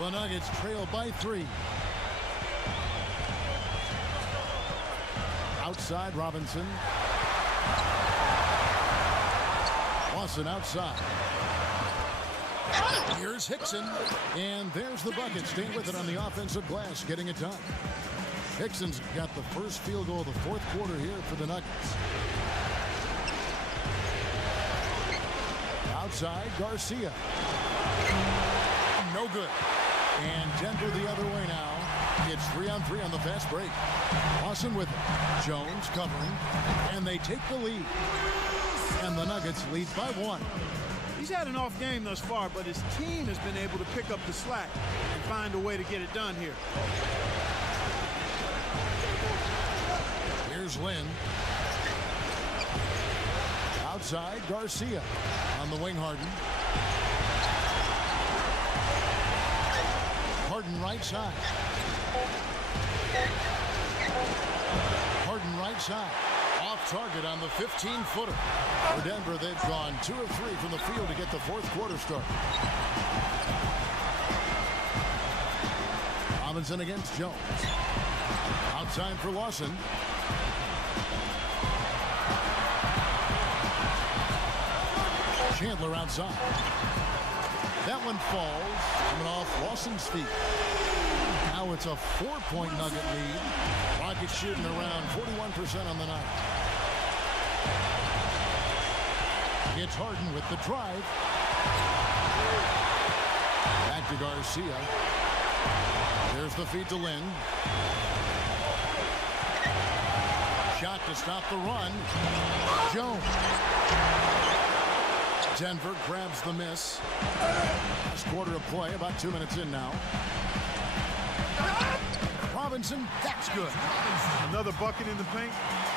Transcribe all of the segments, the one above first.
The Nuggets trail by 3. Outside, Robinson. Lawson outside. Here's Hickson. And there's the bucket. Staying with it on the offensive glass, getting it done. Hickson's got the first field goal of the fourth quarter here for the Nuggets. Outside, Garcia. No good. And Denver the other way now. It's 3-on-3 on the fast break. Lawson with it. Jones covering. And they take the lead. And the Nuggets lead by 1. He's had an off game thus far, but his team has been able to pick up the slack and find a way to get it done here. Here's Lynn. Outside, Garcia. On the wing, Harden. Harden right side. Harden right side. Off target on the 15-footer. For Denver, they've gone 2 of 3 from the field to get the fourth quarter started. Robinson against Jones. Outside for Lawson. Chandler outside. That one falls, coming off Lawson's feet. Now it's a 4-point Nugget lead. Rockets shooting around 41% on the night. It's Harden with the drive. Back to Garcia. There's the feed to Lynn. Shot to stop the run. Jones. Denver grabs the miss. Last quarter of play, about 2 minutes in now. Robinson, that's good. Another bucket in the paint.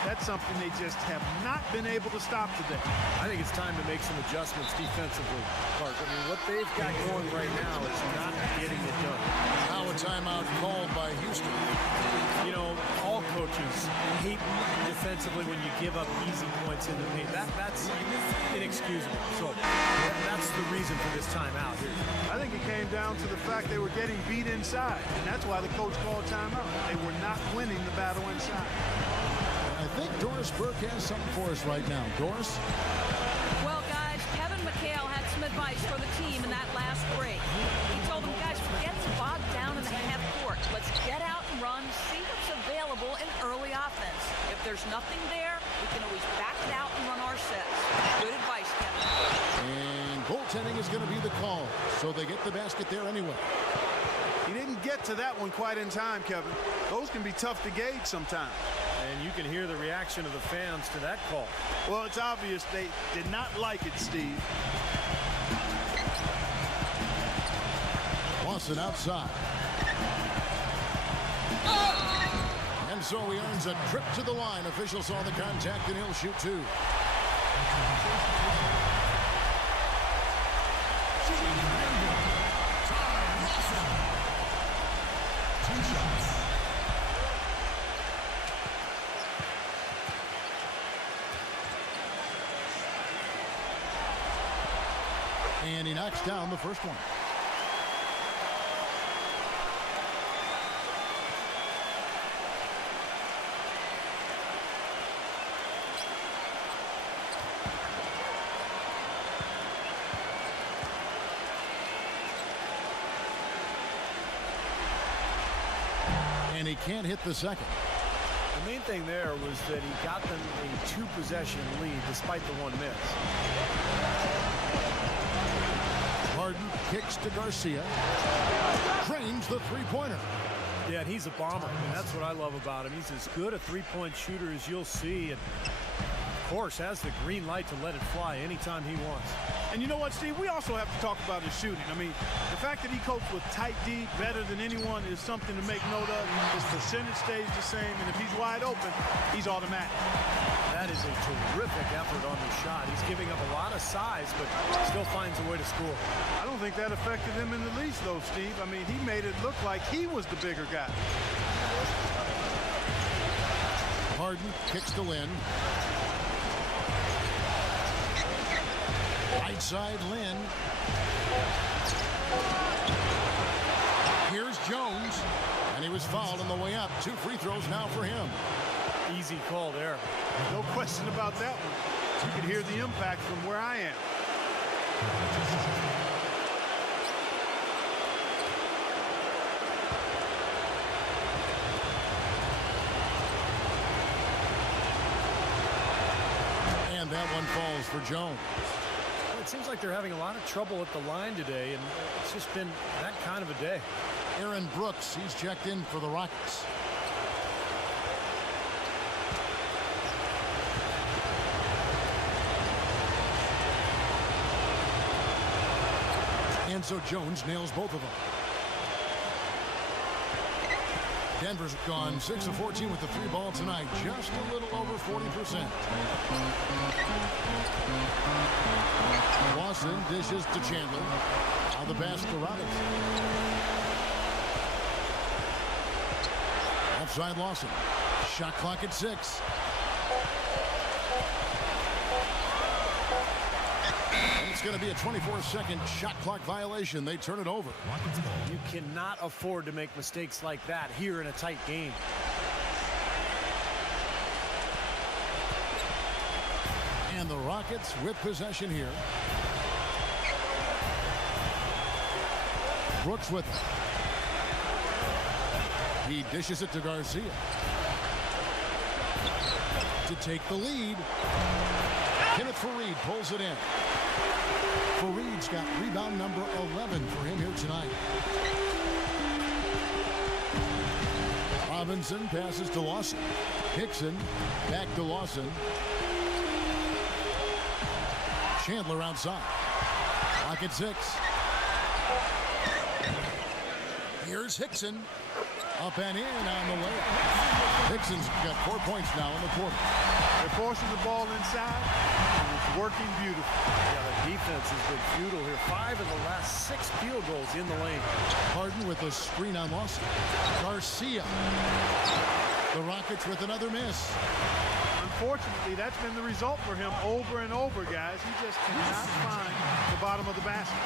That's something they just have not been able to stop today. I think it's time to make some adjustments defensively, Clark. I mean, what they've got going right now is not getting it done. Now a timeout called by Houston. You know, all coaches hate defensively when you give up easy points in the paint. That's inexcusable. So that's the reason for this timeout here. I think it came down to the fact they were getting beat inside, and that's why the coach called timeout. They were not winning the battle inside. I think Doris Burke has something for us right now. Doris? Well, guys, Kevin McHale had some advice for the team in that last break. He told them, guys, forget to bog down in the half court. Let's get out and run, see what's available in early offense. If there's nothing there, we can always back it out and run our sets. Good advice, Kevin. And goaltending is going to be the call, so they get the basket there anyway. He didn't get to that one quite in time, Kevin. Those can be tough to gauge sometimes. And you can hear the reaction of the fans to that call. Well, it's obvious they did not like it, Steve. Lawson outside. And so he earns a trip to the line. Officials saw the contact, and he'll shoot 2. And he knocks down the first one. And he can't hit the second. The main thing there was that he got them a 2-possession lead despite the 1 miss. Harden kicks to Garcia. Drains the three-pointer. Yeah, and he's a bomber, and that's what I love about him. He's as good a three-point shooter as you'll see, and of course has the green light to let it fly anytime he wants. And you know what, Steve? We also have to talk about his shooting. I mean, the fact that he copes with tight D better than anyone is something to make note of. His percentage stays the same, and if he's wide open, he's automatic. That is a terrific effort on the shot. He's giving up a lot of size, but still finds a way to score. I don't think that affected him in the least, though, Steve. I mean, he made it look like he was the bigger guy. Harden kicks to Lynn. Right side, Lynn. fouled on the way up. 2 free throws now for him. Easy call there. No question about that one. You can hear the impact from where I am. And that one falls for Jones. Well, it seems like they're having a lot of trouble at the line today, and it's just been that kind of a day. Aaron Brooks, he's checked in for the Rockets. And so Jones nails both of them. Denver's gone 6 of 14 with the 3 ball tonight, just a little over 40%. Lawson dishes to Chandler. Now the pass to Robinson. Offside Lawson. Shot clock at 6. And it's going to be a 24-second shot clock violation. They turn it over. You cannot afford to make mistakes like that here in a tight game. And the Rockets with possession here. Brooks with it. He dishes it to Garcia. To take the lead. Kenneth Faried pulls it in. Fareed's got rebound number 11 for him here tonight. Robinson passes to Lawson. Hickson back to Lawson. Chandler outside. Clock at 6. Here's Hickson. Up and in on the way. Hickson's got 4 points now in the quarter. They're forcing the ball inside, and it's working beautifully. Yeah, the defense has been futile here. 5 of the last 6 field goals in the lane. Harden with a screen on Lawson. Garcia. The Rockets with another miss. Unfortunately, that's been the result for him over and over, guys. He just cannot find the bottom of the basket.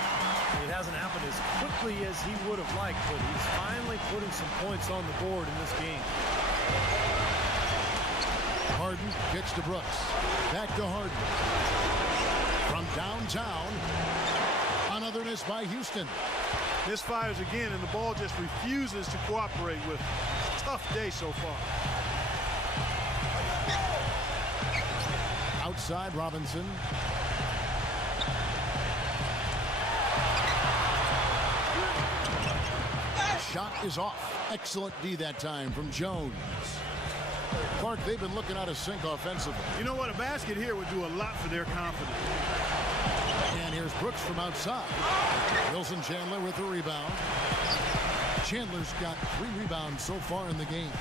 It hasn't happened as quickly as he would have liked, but he's finally putting some points on the board in this game. Harden kicks to Brooks. Back to Harden. From downtown. Another miss by Houston. Misfires again, and the ball just refuses to cooperate with him. Tough day so far. Outside Robinson. Shot is off. Excellent D that time from Jones. Clark, they've been looking out of sync offensively. You know what? A basket here would do a lot for their confidence. And here's Brooks from outside. Wilson Chandler with the rebound. Chandler's got 3 rebounds so far in the game.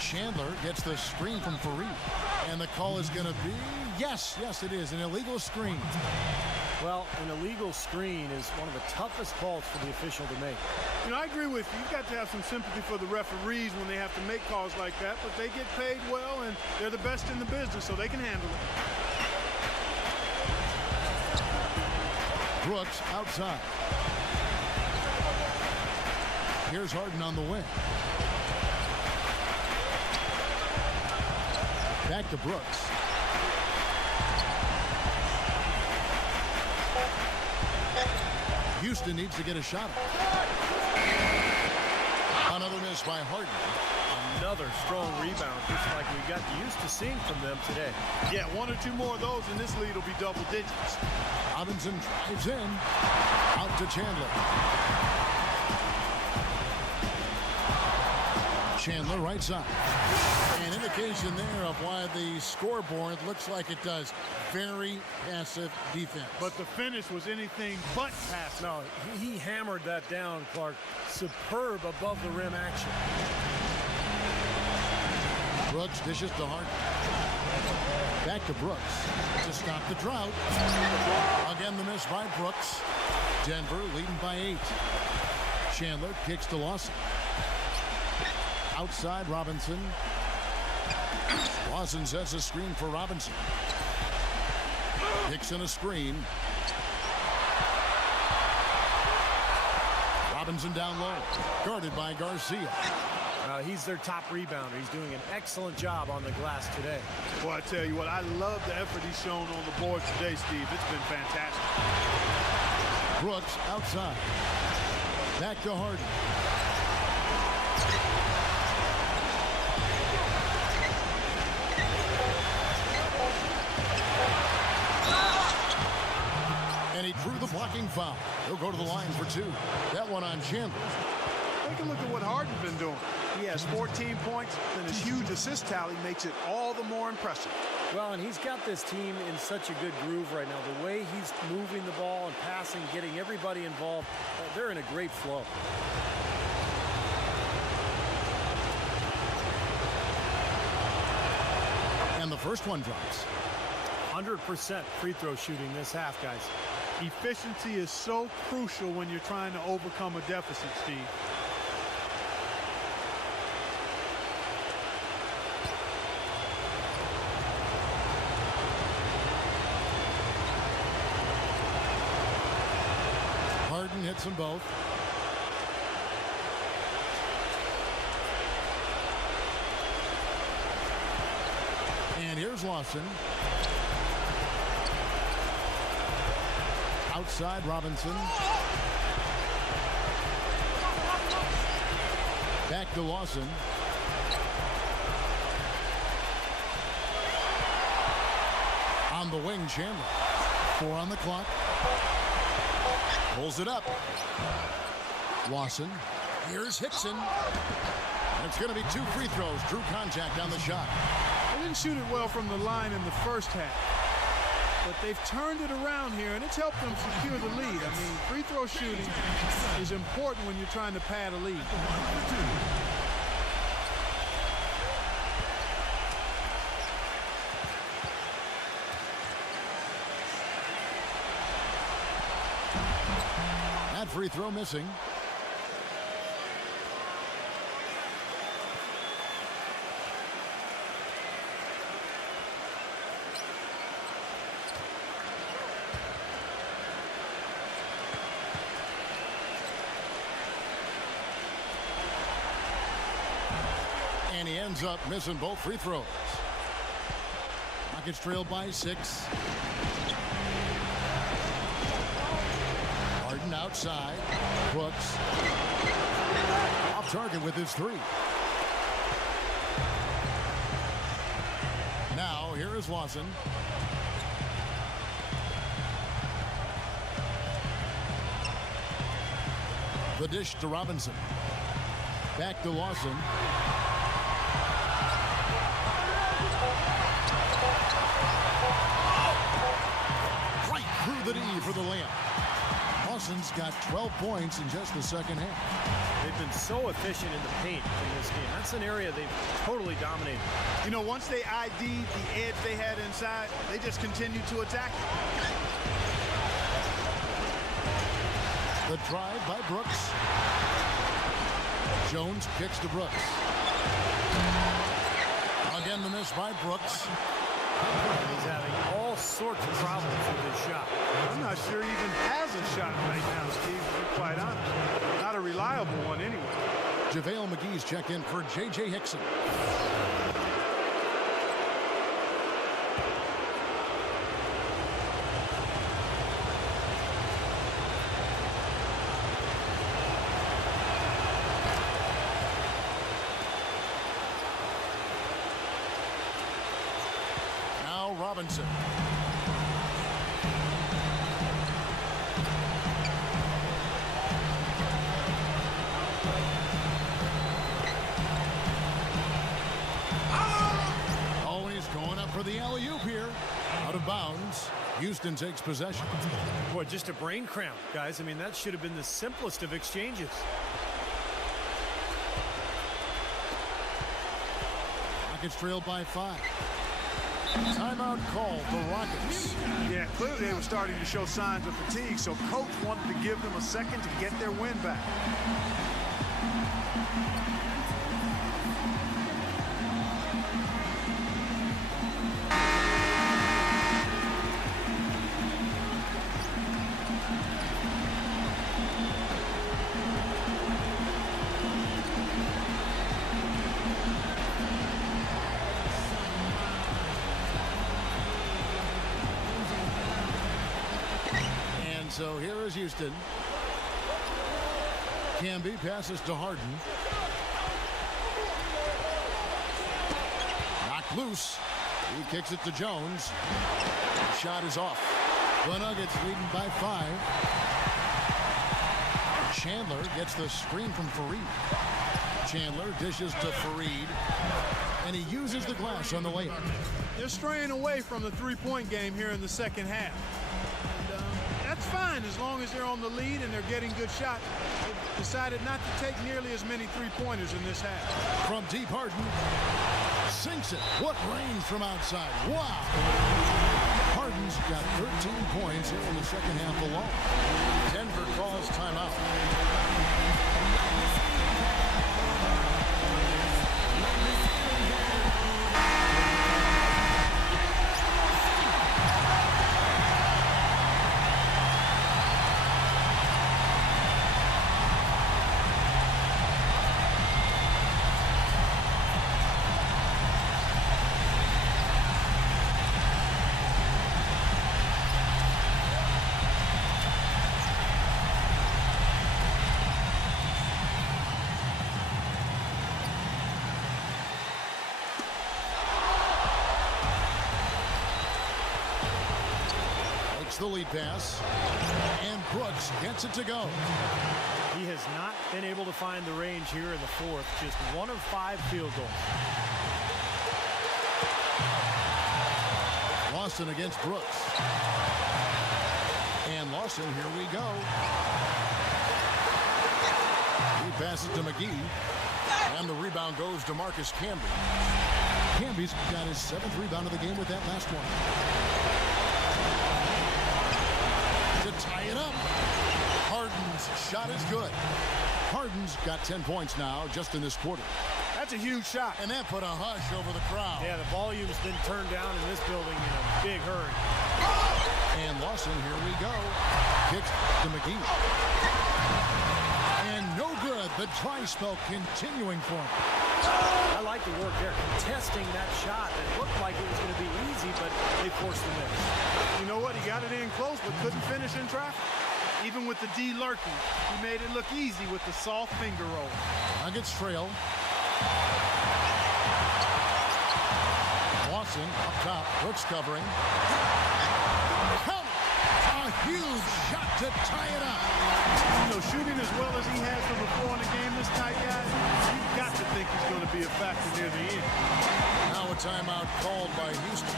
Chandler gets the screen from Faried. And the call is going to be, yes, it is, an illegal screen. Well, an illegal screen is one of the toughest calls for the official to make. You know, I agree with you. You've got to have some sympathy for the referees when they have to make calls like that, but they get paid well, and they're the best in the business, so they can handle it. Brooks outside. Here's Harden on the wing. Back to Brooks. Houston needs to get a shot. Another miss by Harden. Another strong rebound, just like we got used to seeing from them today. Yeah, 1 or 2 more of those, and this lead will be double digits. Robinson drives in. Out to Chandler. Chandler right side. An indication there of why the scoreboard looks like it does. Very passive defense. But the finish was anything but passive. No, he hammered that down, Clark. Superb above the rim action. Brooks dishes to Harden. Back to Brooks to stop the drought. Again the miss by Brooks. Denver leading by 8. Chandler kicks to Lawson. Outside Robinson. Lawson sets a screen for Robinson. Hickson a screen. Robinson down low, guarded by Garcia. He's their top rebounder. He's doing an excellent job on the glass today. Boy, I tell you what, I love the effort he's shown on the board today, Steve. It's been fantastic. Brooks outside. Back to Harden. And he drew the blocking foul. He'll go to the line for two. That one on Chandler. Take a look at what Harden's been doing. He has 14 points, and his huge assist tally makes it all the more impressive. Well, and he's got this team in such a good groove right now. The way he's moving the ball and passing, getting everybody involved, they're in a great flow. And the first one drops. 100% free throw shooting this half, guys. Efficiency is so crucial when you're trying to overcome a deficit, Steve. Harden hits them both. And here's Lawson. Outside Robinson. Back to Lawson. On the wing, Chandler. 4 on the clock. Pulls it up. Lawson. Here's Hickson. And it's going to be 2 free throws. Drew contact on the shot. They didn't shoot it well from the line in the first half, but they've turned it around here, and it's helped them secure the lead. I mean, free throw shooting is important when you're trying to pad a lead. That free throw missing. And he ends up missing both free throws. Rockets trail by 6. Harden outside. Brooks. Off target with his 3. Now here is Lawson. The dish to Robinson. Back to Lawson. Right through the D for the layup. Lawson's got 12 points in just the second half. They've been so efficient in the paint in this game. That's an area they've totally dominated. You know, once they ID'd the edge they had inside, they just continued to attack it. The drive by Brooks. Jones kicks to Brooks. Again, the miss by Brooks. He's having all sorts of problems with his shot. I'm not sure he even has a shot right now, Steve, to be quite honest. Not a reliable one anyway. JaVale McGee's check in for J.J. Hickson. Now Robinson. Oh, he's going up for the alley-oop here. Out of bounds. Houston takes possession. Boy, just a brain cramp, guys. I mean, that should have been the simplest of exchanges. Rockets trailed by 5. Timeout call for Rockets. Yeah, clearly they were starting to show signs of fatigue, so coach wanted to give them a second to get their win back. So here is Houston. Camby passes to Harden. Knocked loose. He kicks it to Jones. The shot is off. The Nuggets leading by 5. Chandler gets the screen from Fareed. Chandler dishes to Fareed. And he uses the glass on the layup. They're straying away from the three-point game here in the second half. And, that's fine as long as they're on the lead and they're getting good shots. They've decided not to take nearly as many three-pointers in this half. From deep, Harden sinks it. What range from outside. Wow. Harden's got 13 points here in the second half alone. Denver calls timeout. The lead pass, and Brooks gets it to go. He has not been able to find the range here in the fourth. Just 1 of 5 field goals. Lawson against Brooks. And Lawson, here we go. He passes to McGee. And the rebound goes to Marcus Camby. Camby's got his 7th rebound of the game with that last one. To tie it up. Harden's shot is good. Harden's got 10 points now just in this quarter. That's a huge shot. And that put a hush over the crowd. Yeah, the volume's been turned down in this building in a big hurry. And Lawson, here we go. Kicks to McGee. And no good. The try spell continuing for him. I like the work there, contesting that shot that looked like it was going to be easy, but they forced the miss. You know what? He got it in close, but couldn't finish in traffic. Even with the D lurking, he made it look easy with the soft finger roll. Nuggets trail. Lawson up top. Brooks covering. Count! A huge shot to tie it up. You know, shooting as well as he has from the floor in the game, this tight guy, you've got to think he's going to be a factor near the end. Now a timeout called by Houston.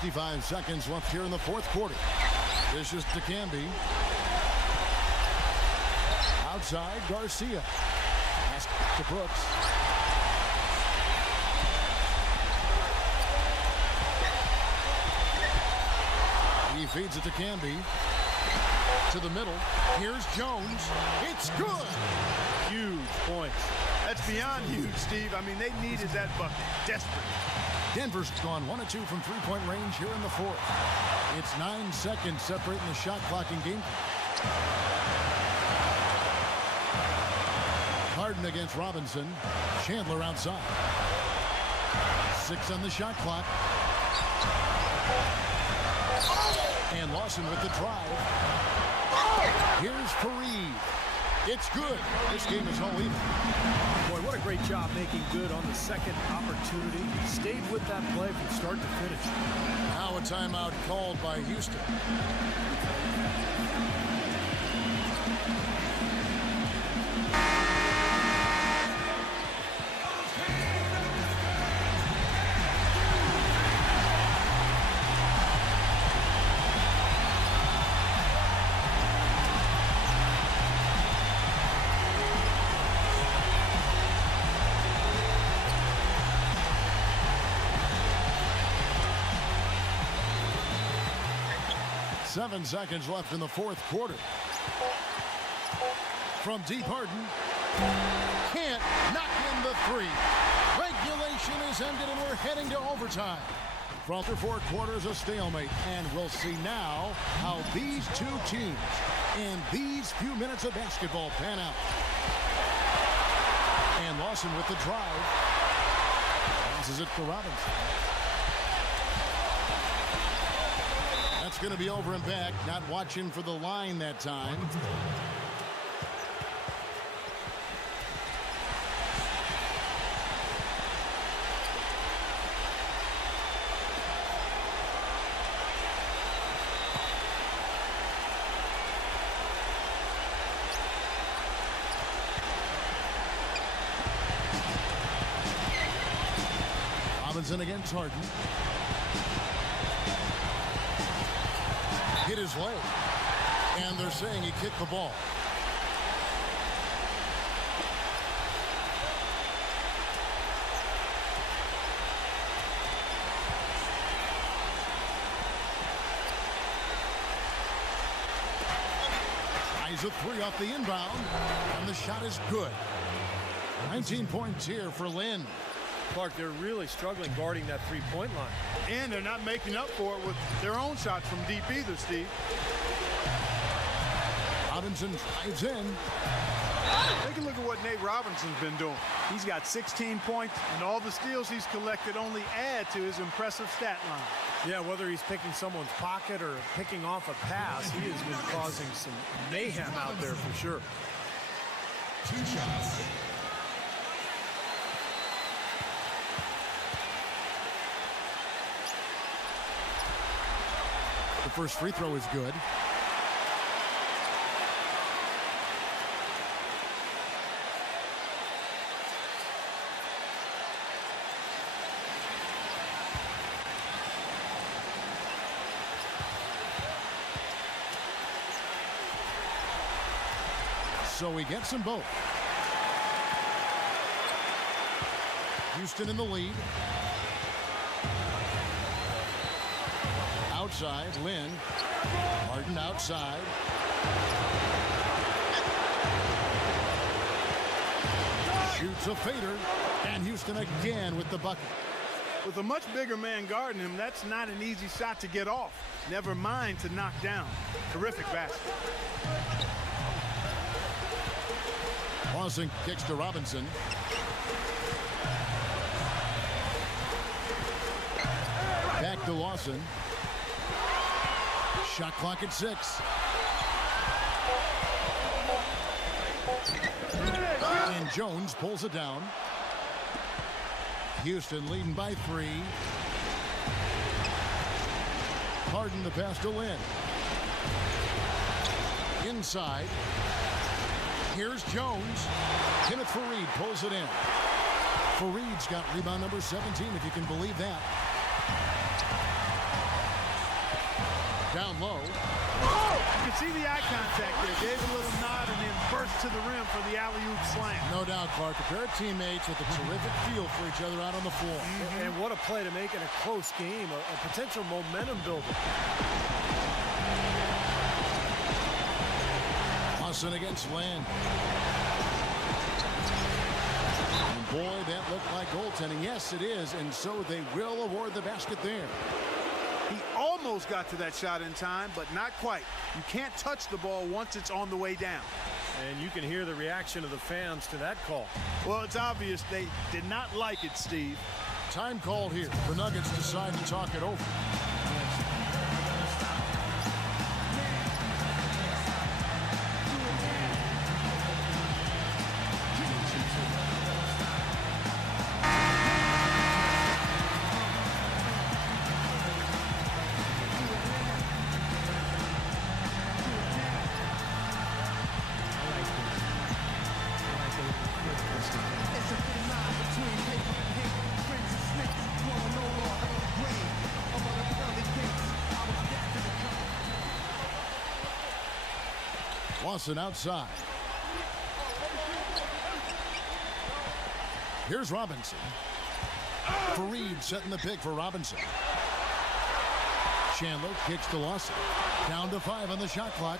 55 seconds left here in the fourth quarter. This is to Camby. Outside, Garcia. Pass to Brooks. He feeds it to Camby. To the middle. Here's Jones. It's good. Huge points. That's beyond huge, Steve. I mean, they needed that bucket. Desperate. Denver's gone 1 of 2 from three-point range here in the fourth. It's 9 seconds separating the shot clock and game. Harden against Robinson. Chandler outside. 6 on the shot clock. And Lawson with the drive. Here's Fareed. It's good. This game is all even. Boy, what a great job making good on the second opportunity. Stayed with that play from start to finish. Now a timeout called by Houston. 7 seconds left in the fourth quarter. From deep, Harden can't knock in the three. Regulation is ended and we're heading to overtime. From the 4 quarters, a stalemate, and we'll see now how these two teams in these few minutes of basketball pan out. And Lawson with the drive. Passes it to Robinson. That's going to be over and back. Not watching for the line that time. Robinson against Harden. Hit his leg. And they're saying he kicked the ball. Tries a three off the inbound. And the shot is good. 19 points here for Lynn. Clark, they're really struggling guarding that three-point line. And they're not making up for it with their own shots from deep either, Steve. Robinson drives in. Take a look at what Nate Robinson's been doing. He's got 16 points, and all the steals he's collected only add to his impressive stat line. Yeah, whether he's picking someone's pocket or picking off a pass, he has been causing some mayhem out there for sure. 2 shots. The first free throw is good. So he gets them both. Houston in the lead. Outside, Lynn. Harden outside. Shoots a fader. And Houston again with the bucket. With a much bigger man guarding him, that's not an easy shot to get off. Never mind to knock down. Terrific basket. Lawson kicks to Robinson. Back to Lawson. Shot clock at 6. And Jones pulls it down. Houston leading by 3. Harden the pass to Lynn. Inside. Here's Jones. Kenneth Faried pulls it in. Fareed's got rebound number 17, if you can believe that. Down low. You can see the eye contact there. Gave a little nod and then burst to the rim for the alley-oop slam. No doubt, Clark. A pair of teammates with a terrific feel for each other out on the floor. And what a play to make it a close game, a potential momentum builder. Lawson against Lynn. And boy, that looked like goaltending. Yes, it is, and so they will award the basket there. He almost got to that shot in time, but not quite. You can't touch the ball once it's on the way down. And you can hear the reaction of the fans to that call. Well, it's obvious they did not like it, Steve. Time called here. The Nuggets decide to talk it over. Lawson outside. Here's Robinson. Faried setting the pick for Robinson. Chandler kicks to Lawson. Down to 5 on the shot clock.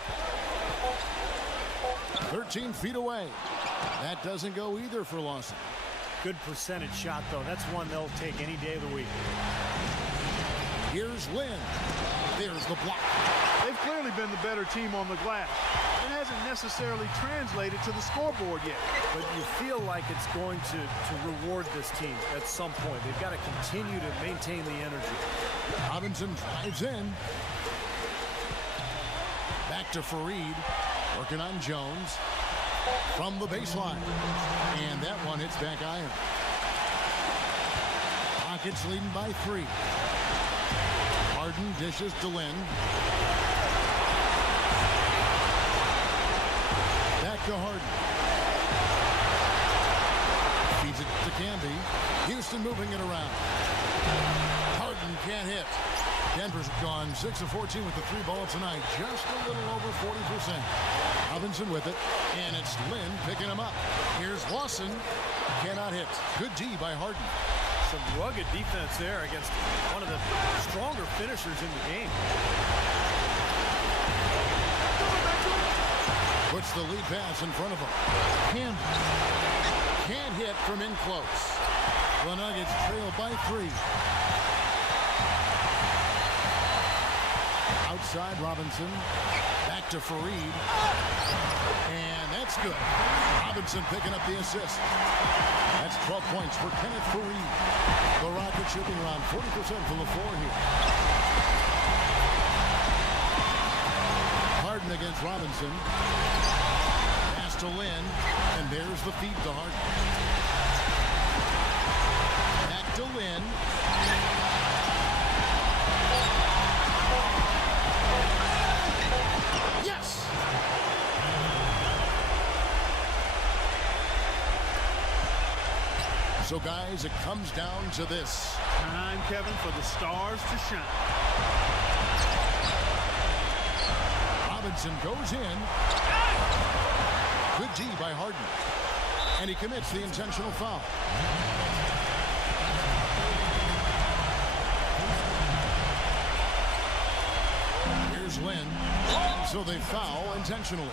13 feet away. That doesn't go either for Lawson. Good percentage shot, though. That's one they'll take any day of the week. Here's Lynn. There's the block. They've clearly been the better team on the glass. It hasn't necessarily translated to the scoreboard yet. But you feel like it's going to reward this team at some point. They've got to continue to maintain the energy. Robinson drives in. Back to Fareed. Working on Jones. From the baseline. And that one hits back iron. Rockets leading by 3. Harden dishes to Lynn. Back to Harden. Feeds it to Camby. Houston moving it around. Harden can't hit. Denver's gone 6 of 14 with the 3 ball tonight. Just a little over 40%. Robinson with it. And it's Lynn picking him up. Here's Lawson. Cannot hit. Good D by Harden. Some rugged defense there against one of the stronger finishers in the game. Puts the lead pass in front of him. Can't hit from in close. The Nuggets trail by 3. Outside Robinson. Back to Fareed. And that's good. Robinson picking up the assist. That's 12 points for Kenneth Fareed. The Rockets shooting around 40% from the floor here. Harden against Robinson. Pass to Lynn. And there's the feed to Harden. Back to Lynn. Yes! So, guys, it comes down to this. Time, Kevin, for the stars to shine. Robinson goes in. Good D by Harden. And he commits the intentional foul. Here's Lynn. So they foul intentionally.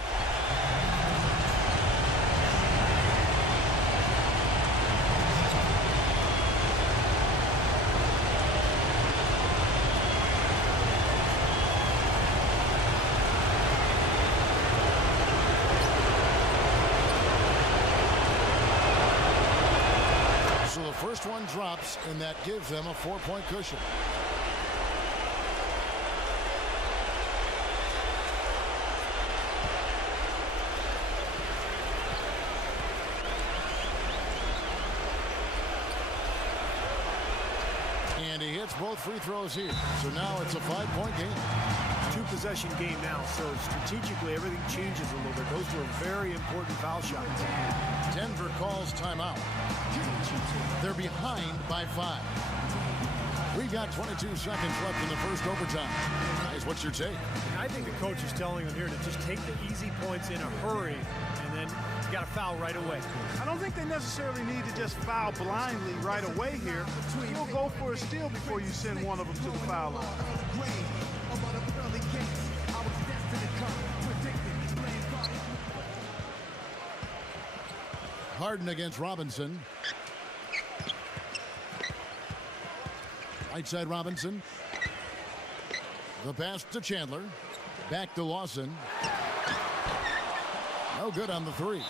So the first one drops, and that gives them a 4-point cushion. And he hits both free throws here. So now it's a 5-point game. 2-possession game now, so strategically everything changes a little bit. Those were very important foul shots. Denver calls timeout. They're behind by 5. We've got 22 seconds left in the first overtime. Guys, what's your take? I think the coach is telling them here to just take the easy points in a hurry, and then you got to foul right away. I don't think they necessarily need to just foul blindly right away here. You'll go for a steal before you send one of them to the foul line. Harden against Robinson. Right side Robinson. The pass to Chandler. Back to Lawson. No good on the 3.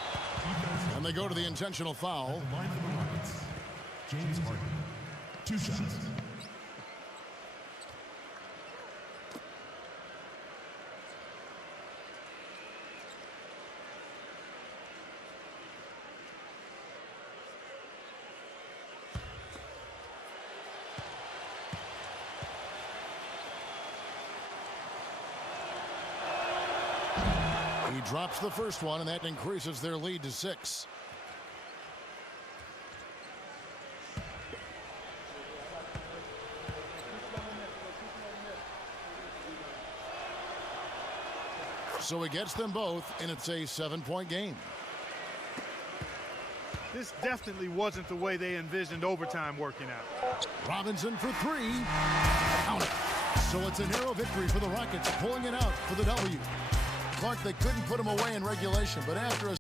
And they go to the intentional foul. Line for the Rockets. James Harden. 2 shots. He drops the first one, and that increases their lead to 6. So he gets them both, and it's a 7-point game. This definitely wasn't the way they envisioned overtime working out. Robinson for 3. Count it. So it's a narrow victory for the Rockets, pulling it out for the W. Clark, they couldn't put him away in regulation, but after a